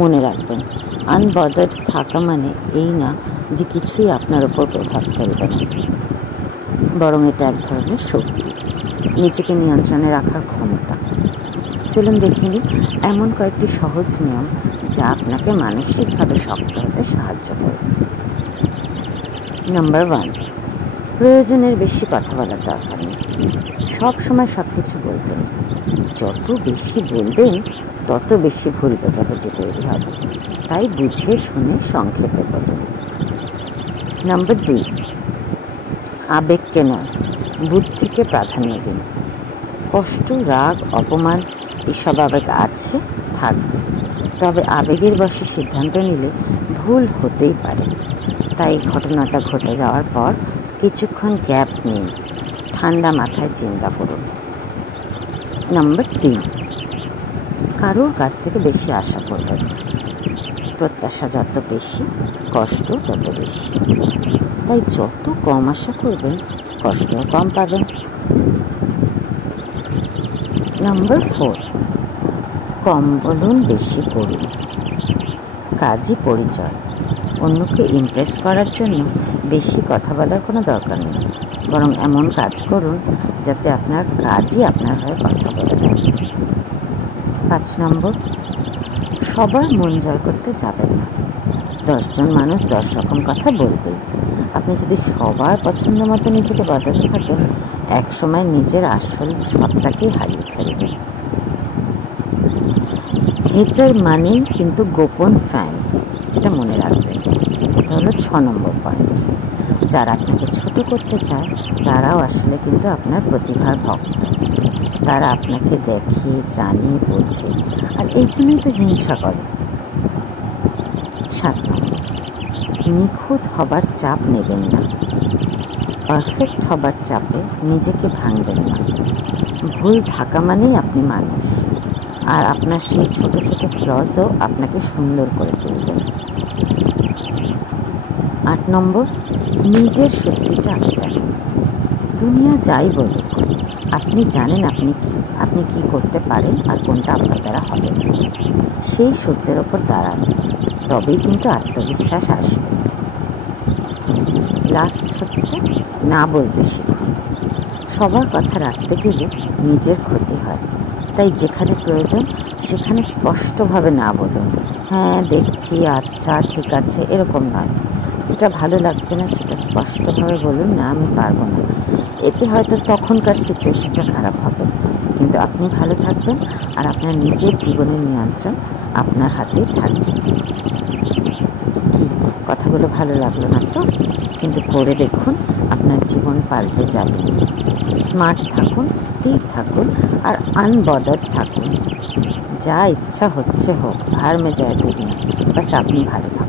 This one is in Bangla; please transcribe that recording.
মনে রাখবেন, আনবদার্ড থাকা মানে এই না যে কিছুই আপনার ওপর প্রভাব ফেলবে না, বরং এটা এক ধরনের শক্তি, নিজেকে নিয়ন্ত্রণে রাখার ক্ষমতা। চলুন দেখে নিই এমন কয়েকটি সহজ নিয়ম যা আপনাকে মানসিকভাবে শক্ত হতে সাহায্য করবে। নাম্বার 1, প্রয়োজনের বেশি কথা বলার দরকার নেই। সব সময় সব কিছু বলবেন। যত বেশি বলবেন তত বেশি ভুল বোঝাবুঝি তৈরি হবে, তাই বুঝে শুনে সংক্ষেপে বলুন। নাম্বার 2, আবেগকে নয় বুদ্ধিকে প্রাধান্য দিন। কষ্ট, রাগ, অপমান এসব আবেগ আছে, থাকবে, তবে আবেগের বশে সিদ্ধান্ত নিলে ভুল হতেই পারে। তাই ঘটনাটা ঘটে যাওয়ার পর কিছুক্ষণ গ্যাপ নিন, ঠান্ডা মাথায় চিন্তা করুন। নাম্বার 3, কারোর কাছ থেকে বেশি আশা করবেন না। প্রত্যাশা যত বেশি, কষ্ট তত বেশি। তাই যত কম আশা করবেন, কষ্টও কম পাবেন। নাম্বার 4, কম বলুন, বেশি করুন। কাজই পরিচয়। অন্যকে ইমপ্রেস করার জন্য বেশি কথা বলার কোনো দরকার নেই, বরং এমন কাজ করুন যাতে আপনার কাজই আপনার হয়ে কথা বলে দেয়। 5 নম্বর, সবার মন জয় করতে যাবেন না। 10 জন মানুষ 10 রকম কথা বলবেই। আপনি যদি সবার পছন্দ মতো নিজেকে বদলাতে থাকেন, একসময় নিজের আসল সত্তাকেই হারিয়ে ফেলবেন। হেটার মানেই কিন্তু গোপন ফ্যান, এটা মনে রাখবেন। এটা হলো 6 নম্বর পয়েন্ট। যারা আপনাকে ছোট করতে চায় তারাও আসলে কিন্তু আপনার প্রতিভার ভক্ত। তারা আপনাকে দেখে, জানে, বোঝে, আর এই জন্যই তো হিংসা করে। 7 নম্বর, নিখুঁত হবার চাপ নেবেন না। পারফেক্ট হবার চাপে নিজেকে ভাঙবেন না। ভুল থাকা মানেই আপনি মানুষ, আর আপনার সেই ছোট ছোট ফ্লসও আপনাকে সুন্দর করে তুলবেন। 8 নম্বর, নিজের সত্যিটা আগে জানুন। দুনিয়া যাই বলুক, আপনি জানেন আপনি কি করতে পারেন আর কোনটা আপনার দ্বারা হবে না। সেই সত্যের ওপর দাঁড়ান, তবেই কিন্তু আত্মবিশ্বাস আসবে। লাস্ট হচ্ছে, না বলতে শিখুন। সবার কথা রাখতে গেলে নিজের ক্ষতি হয়, তাই যেখানে প্রয়োজন সেখানে স্পষ্টভাবে না বলুন। হ্যাঁ, দেখছি, আচ্ছা, ঠিক আছে, এরকম নয়। যেটা ভালো লাগছে না সেটা স্পষ্টভাবে বলুন, না আমি পারবো না। এতে হয়তো তখনকার সিচুয়েশনটা খারাপ হবে, কিন্তু আপনি ভালো থাকবেন আর আপনার নিজের জীবনের নিয়ন্ত্রণ আপনার হাতেই থাকবে। কি কথাগুলো ভালো লাগলো না তো? কিন্তু করে দেখুন, আপনার জীবন পাল্টে যাবে। স্মার্ট থাকুন, স্থির থাকুন, আর আনবদার্ড থাকুন। যা ইচ্ছা হচ্ছে হোক, ভার মে যায় দুনিয়া, বাস আপনি ভালো থাকুন।